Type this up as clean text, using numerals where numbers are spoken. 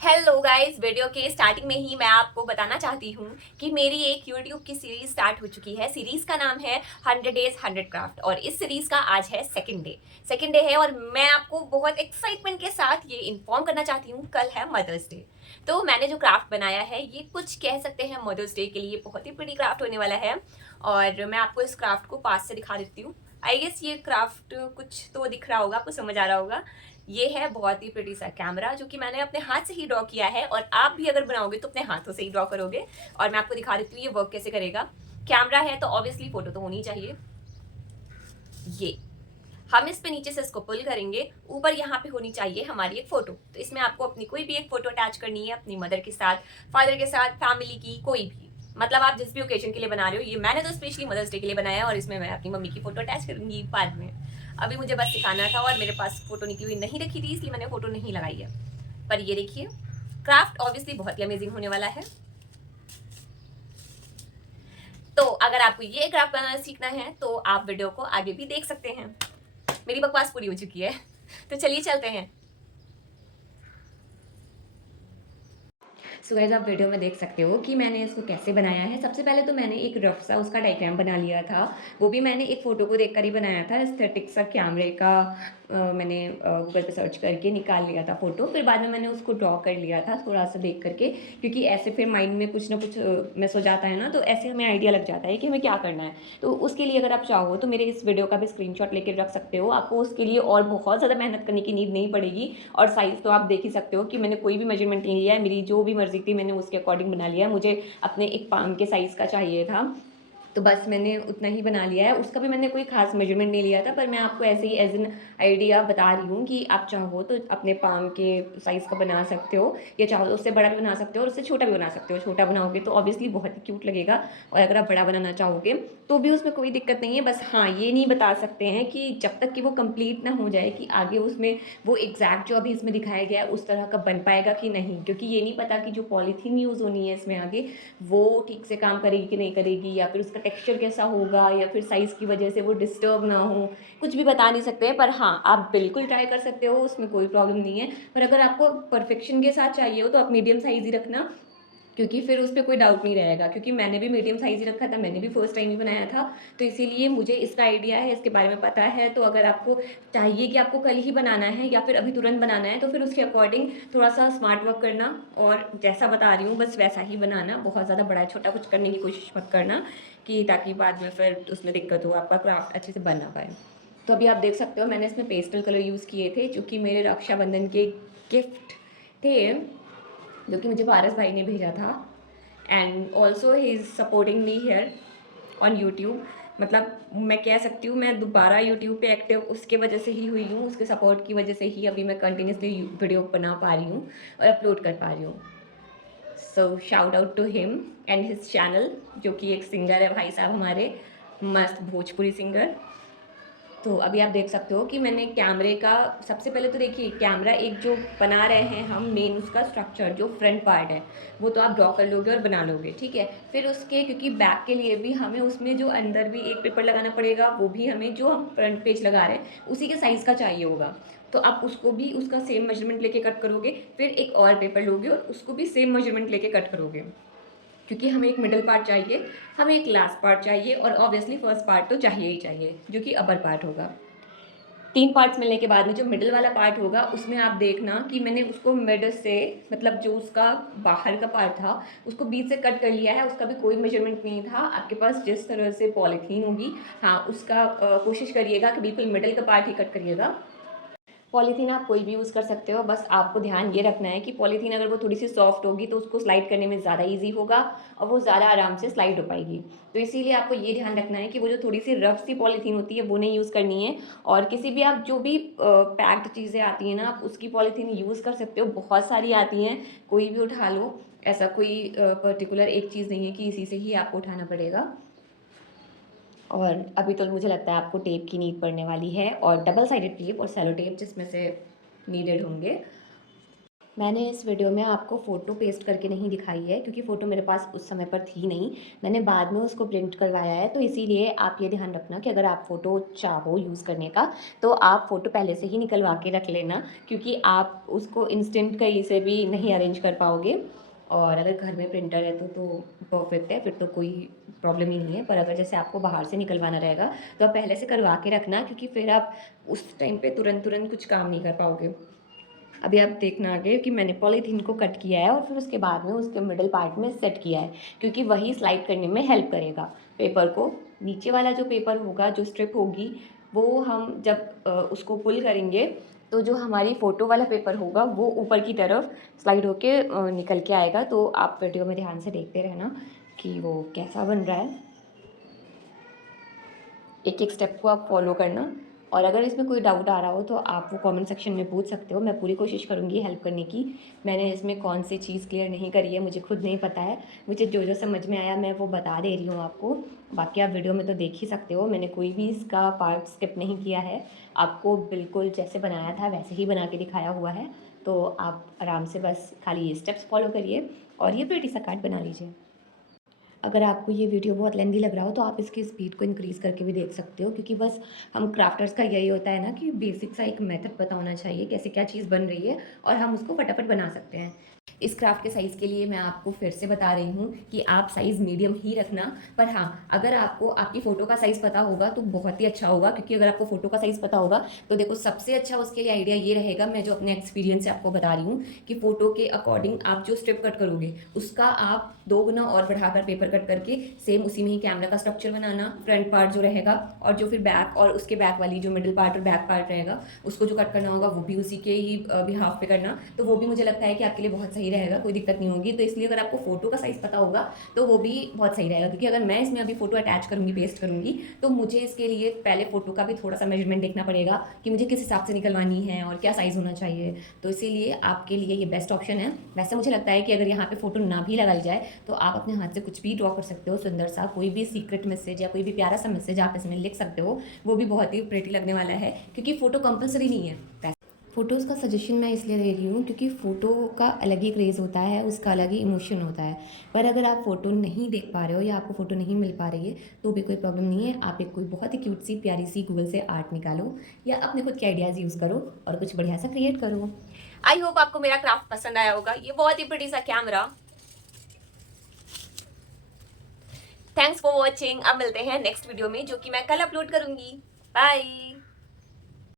Hello guys, video के starting में ही मैं आपको बताना चाहती हूँ कि मेरी एक यूट्यूब की सीरीज स्टार्ट हो चुकी है। सीरीज का नाम है 100 डेज 100 क्राफ्ट और इस सीरीज का आज है सेकंड डे है और मैं आपको बहुत एक्साइटमेंट के साथ ये इन्फॉर्म करना चाहती हूँ, कल है मदर्स डे। तो मैंने जो क्राफ्ट बनाया है ये कुछ कह सकते हैं मदर्स डे के लिए बहुत ही प्रिटी क्राफ्ट होने वाला है और मैं आपको इस क्राफ्ट को पास से दिखा देती हूँ। आई गेस ये क्राफ्ट कुछ तो दिख रहा होगा, आपको समझ आ रहा होगा। ये है बहुत ही प्रिटी सा कैमरा जो कि मैंने अपने हाथ से ही ड्रॉ किया है और आप भी अगर बनाओगे तो अपने हाथों से ही ड्रॉ करोगे। और मैं आपको दिखा देती हूँ ये वर्क कैसे करेगा। कैमरा है तो ऑब्वियसली फोटो तो होनी चाहिए। ये हम इस पे नीचे से इसको पुल करेंगे, ऊपर यहाँ पे होनी चाहिए हमारी एक फोटो। तो इसमें आपको अपनी कोई भी एक फोटो अटैच करनी है, अपनी मदर के साथ, फादर के साथ, फैमिली की कोई भी, मतलब आप जिस भी ओकेजन के लिए बना रहे हो। ये मैंने तो स्पेशली मदर्स डे के लिए बनाया है और इसमें मैं अपनी मम्मी की फोटो अटैच करूंगी बाद में। अभी मुझे बस सिखाना था और मेरे पास फोटो निकली हुई नहीं रखी थी, इसलिए मैंने फोटो नहीं लगाई है। पर ये देखिए, क्राफ्ट ऑब्वियसली बहुत ही अमेजिंग होने वाला है। तो अगर आपको ये क्राफ्ट बनाना सीखना है तो आप वीडियो को आगे भी देख सकते हैं। मेरी बकवास पूरी हो चुकी है तो चलिए चलते हैं। सो गाइस, आप वीडियो में देख सकते हो कि मैंने इसको कैसे बनाया है। सबसे पहले तो मैंने एक रफ सा उसका डायग्राम बना लिया था। वो भी मैंने एक फ़ोटो को देखकर ही बनाया था। एस्थेटिक सा कैमरे का मैंने गूगल पे सर्च करके निकाल लिया था फ़ोटो। फिर बाद में मैंने उसको ड्रॉ कर लिया था थोड़ा सा देख करके, क्योंकि ऐसे फिर माइंड में कुछ ना कुछ मिस हो जाता है ना, तो ऐसे हमें आइडिया लग जाता है कि हमें क्या करना है। तो उसके लिए अगर आप चाहो तो मेरे इस वीडियो का भी स्क्रीनशॉट लेके रख सकते हो। आपको उसके लिए और बहुत ज़्यादा मेहनत करने की नीड नहीं पड़ेगी। और साइज़ तो आप देख ही सकते हो कि मैंने कोई भी मेजरमेंट नहीं लिया है। मेरी जो भी मर्ज़ी थी मैंने उसके अकॉर्डिंग बना लिया है। मुझे अपने एक पाम के साइज़ का चाहिए था, तो बस मैंने उतना ही बना लिया है। उसका भी मैंने कोई ख़ास मेजरमेंट नहीं लिया था, पर मैं आपको ऐसे ही एज़ एन आइडिया बता रही हूँ कि आप चाहो तो अपने पाम के साइज़ का बना सकते हो, या चाहो तो उससे बड़ा भी बना सकते हो और उससे छोटा भी बना सकते हो। छोटा बनाओगे तो ऑब्वियसली बहुत ही क्यूट लगेगा, और अगर आप बड़ा बनाना चाहोगे तो भी उसमें कोई दिक्कत नहीं है। बस हाँ, ये नहीं बता सकते हैं कि जब तक कि वो कंप्लीट ना हो जाए कि आगे उसमें वो एग्जैक्ट जो अभी इसमें दिखाया गया है उस तरह का बन पाएगा कि नहीं, क्योंकि ये नहीं पता कि जो पॉलीथीन यूज़ होनी है इसमें आगे वो ठीक से काम करेगी कि नहीं करेगी, या फिर उसका टेक्सचर कैसा होगा, या फिर साइज़ की वजह से वो डिस्टर्ब ना हो। कुछ भी बता नहीं सकते हैं, पर हाँ, आप बिल्कुल ट्राई कर सकते हो, उसमें कोई प्रॉब्लम नहीं है। पर अगर आपको परफेक्शन के साथ चाहिए हो तो आप मीडियम साइज़ ही रखना, क्योंकि फिर उस पे कोई डाउट नहीं रहेगा। क्योंकि मैंने भी मीडियम साइज़ ही रखा था, मैंने भी फर्स्ट टाइम ही बनाया था, तो इसीलिए मुझे इसका आइडिया है, इसके बारे में पता है। तो अगर आपको चाहिए कि आपको कल ही बनाना है या फिर अभी तुरंत बनाना है, तो फिर उसके अकॉर्डिंग थोड़ा-सा स्मार्ट वर्क करना और जैसा बता रही हूँ बस वैसा ही बनाना। बहुत ज़्यादा बड़ा-छोटा कुछ करने की कोशिश मत करना, कि ताकि बाद में फिर उसमें दिक्कत हो, आपका क्राफ्ट अच्छे से बन ना पाए। तो अभी आप देख सकते हो मैंने इसमें पेस्टल कलर यूज़ किए थे, जो कि मेरे रक्षाबंधन के गिफ्ट थे, जो कि मुझे पारस भाई ने भेजा था। And also he is supporting me here on YouTube. मतलब मैं कह सकती हूँ मैं दोबारा यूट्यूब पे एक्टिव उसके वजह से ही हुई हूँ, उसके सपोर्ट की वजह से ही अभी मैं कंटिन्यूसली वीडियो बना पा रही हूँ और अपलोड कर पा रही हूँ। So shout out to him and his channel, जो कि एक सिंगर है भाई साहब हमारे, मस्त भोजपुरी सिंगर। तो अभी आप देख सकते हो कि मैंने कैमरे का, सबसे पहले तो देखिए कैमरा एक जो बना रहे हैं हम, मेन उसका स्ट्रक्चर जो फ्रंट पार्ट है वो तो आप ड्रॉ कर लोगे और बना लोगे, ठीक है। फिर उसके, क्योंकि बैक के लिए भी हमें उसमें जो अंदर भी एक पेपर लगाना पड़ेगा, वो भी हमें जो हम फ्रंट पेज लगा रहे हैं उसी के साइज़ का चाहिए होगा। तो आप उसको भी उसका सेम मेजरमेंट लेके कट करोगे, फिर एक और पेपर लोगे और उसको भी सेम मेजरमेंट लेके कट करोगे, क्योंकि हमें एक मिडल पार्ट चाहिए, हमें एक लास्ट पार्ट चाहिए, और ऑब्वियसली फर्स्ट पार्ट तो चाहिए ही चाहिए जो कि अपर पार्ट होगा। 3 पार्ट्स मिलने के बाद में जो मिडल वाला पार्ट होगा उसमें आप देखना कि मैंने उसको मिड से, मतलब जो उसका बाहर का पार्ट था उसको बीच से कट कर लिया है। उसका भी कोई मेजरमेंट नहीं था। आपके पास जिस तरह से पॉलीथीन होगी, हाँ उसका कोशिश करिएगा कि बिल्कुल मिडल का पार्ट ही कट करिएगा। पॉलीथीन आप कोई भी यूज़ कर सकते हो, बस आपको ध्यान ये रखना है कि पॉलीथीन अगर वो थोड़ी सी सॉफ्ट होगी तो उसको स्लाइड करने में ज़्यादा ईजी होगा और वो ज़्यादा आराम से स्लाइड हो पाएगी। तो इसीलिए आपको ये ध्यान रखना है कि वो जो थोड़ी सी रफ सी पॉलीथीन होती है वो नहीं यूज़ करनी है। और किसी भी, आप जो भी पैक्ड चीज़ें आती हैं ना, आप उसकी पॉलीथीन यूज़ कर सकते हो, बहुत सारी आती हैं, कोई भी उठा लो। ऐसा कोई पर्टिकुलर एक चीज़ नहीं है कि इसी से ही आपको उठाना पड़ेगा। और अभी तो मुझे लगता है आपको टेप की नीड पड़ने वाली है, और डबल साइडेड टेप और सेलो टेप जिसमें से नीडेड होंगे। मैंने इस वीडियो में आपको फ़ोटो पेस्ट करके नहीं दिखाई है क्योंकि फ़ोटो मेरे पास उस समय पर थी नहीं। मैंने बाद में उसको प्रिंट करवाया है, तो इसीलिए आप ये ध्यान रखना कि अगर आप फ़ोटो चाहो यूज़ करने का, तो आप फ़ोटो पहले से ही निकलवा के रख लेना, क्योंकि आप उसको इंस्टेंट कहीं से भी नहीं अरेंज कर पाओगे। और अगर घर में प्रिंटर है तो परफ़ेक्ट है, फिर तो कोई प्रॉब्लम ही नहीं है। पर अगर जैसे आपको बाहर से निकलवाना रहेगा, तो आप पहले से करवा के रखना, क्योंकि फिर आप उस टाइम पे तुरंत कुछ काम नहीं कर पाओगे। अभी आप देखना आगे कि मैंने पॉलीथीन को कट किया है और फिर उसके बाद में उसके मिडल पार्ट में सेट किया है, क्योंकि वही स्लाइड करने में हेल्प करेगा पेपर को। नीचे वाला जो पेपर होगा, जो स्ट्रिप होगी, वो हम जब उसको पुल करेंगे, तो जो हमारी फ़ोटो वाला पेपर होगा वो ऊपर की तरफ स्लाइड होके निकल के आएगा। तो आप वीडियो में ध्यान से देखते रहना कि वो कैसा बन रहा है। एक एक स्टेप को आप फॉलो करना। और अगर इसमें कोई डाउट आ रहा हो तो आप वो कमेंट सेक्शन में पूछ सकते हो, मैं पूरी कोशिश करूँगी हेल्प करने की। मैंने इसमें कौन सी चीज़ क्लियर नहीं करी है मुझे खुद नहीं पता है, मुझे जो समझ में आया मैं वो बता दे रही हूँ आपको। बाकी आप वीडियो में तो देख ही सकते हो, मैंने कोई भी इसका पार्ट स्किप नहीं किया है, आपको बिल्कुल जैसे बनाया था वैसे ही बना के दिखाया हुआ है। तो आप आराम से बस खाली ये स्टेप्स फॉलो करिए और ये प्रिटी सा कार्ड बना लीजिए। अगर आपको ये वीडियो बहुत लेंदी लग रहा हो तो आप इसकी स्पीड को इंक्रीज़ करके भी देख सकते हो, क्योंकि बस हम क्राफ्टर्स का यही होता है ना कि बेसिक सा एक मेथड पता होना चाहिए कैसे क्या चीज़ बन रही है और हम उसको फटाफट बना सकते हैं। इस क्राफ्ट के साइज़ के लिए मैं आपको फिर से बता रही हूँ कि आप साइज़ मीडियम ही रखना। पर हाँ, अगर आपको आपकी फ़ोटो का साइज़ पता होगा तो बहुत ही अच्छा होगा, क्योंकि अगर आपको फ़ोटो का साइज़ पता होगा तो देखो सबसे अच्छा उसके लिए आइडिया ये रहेगा, मैं जो अपने एक्सपीरियंस से आपको बता रही हूँ, कि फ़ोटो के अकॉर्डिंग आप जो स्ट्रिप कट करोगे उसका आप 2 गुना और बढ़ाकर पेपर कट करके सेम उसी में ही कैमरा का स्ट्रक्चर बनाना, फ्रंट पार्ट जो रहेगा और जो फिर बैक और उसके बैक वाली जो मिडल पार्ट और बैक पार्ट रहेगा उसको जो कट करना होगा वो भी उसी के ही बिहाफ पे करना। तो वो भी मुझे लगता है कि आपके लिए बहुत सही रहेगा, कोई दिक्कत नहीं होगी। तो इसलिए अगर आपको फ़ोटो का साइज़ पता होगा तो वो भी बहुत सही रहेगा, क्योंकि अगर मैं इसमें अभी फ़ोटो अटैच करूँगी, पेस्ट करूँगी, तो मुझे इसके लिए पहले फ़ोटो का भी थोड़ा-सा मेजरमेंट देखना पड़ेगा कि मुझे किस हिसाब से निकलवानी है और क्या साइज़ होना चाहिए। तो इसीलिए आपके लिए ये बेस्ट ऑप्शन है। वैसे मुझे लगता है कि अगर यहाँ पे फ़ोटो ना भी लगाई जाए तो आप अपने हाथ से कुछ भी ड्रॉ कर सकते हो, सुंदर सा कोई भी सीक्रेट मैसेज या कोई भी प्यारा सा मैसेज आप इसमें लिख सकते हो, वो भी बहुत ही प्रिटी लगने वाला है, क्योंकि फ़ोटो कंपल्सरी नहीं है। फ़ोटोज़ का सजेशन मैं इसलिए दे रही हूँ क्योंकि फ़ोटो का अलग ही क्रेज़ होता है, उसका अलग ही इमोशन होता है। पर अगर आप फ़ोटो नहीं देख पा रहे हो या आपको फ़ोटो नहीं मिल पा रही है तो भी कोई प्रॉब्लम नहीं है। आप एक कोई बहुत ही क्यूट सी प्यारी सी गूगल से आर्ट निकालो या अपने खुद के आइडियाज़ यूज़ करो और कुछ बढ़िया सा क्रिएट करो। आई होप आपको मेरा क्राफ्ट पसंद आया होगा। ये बहुत ही प्रिटी सा कैमरा। Thanks for watching. अब मिलते हैं नेक्स्ट वीडियो में, जो कि मैं कल अपलोड करूँगी। बाय।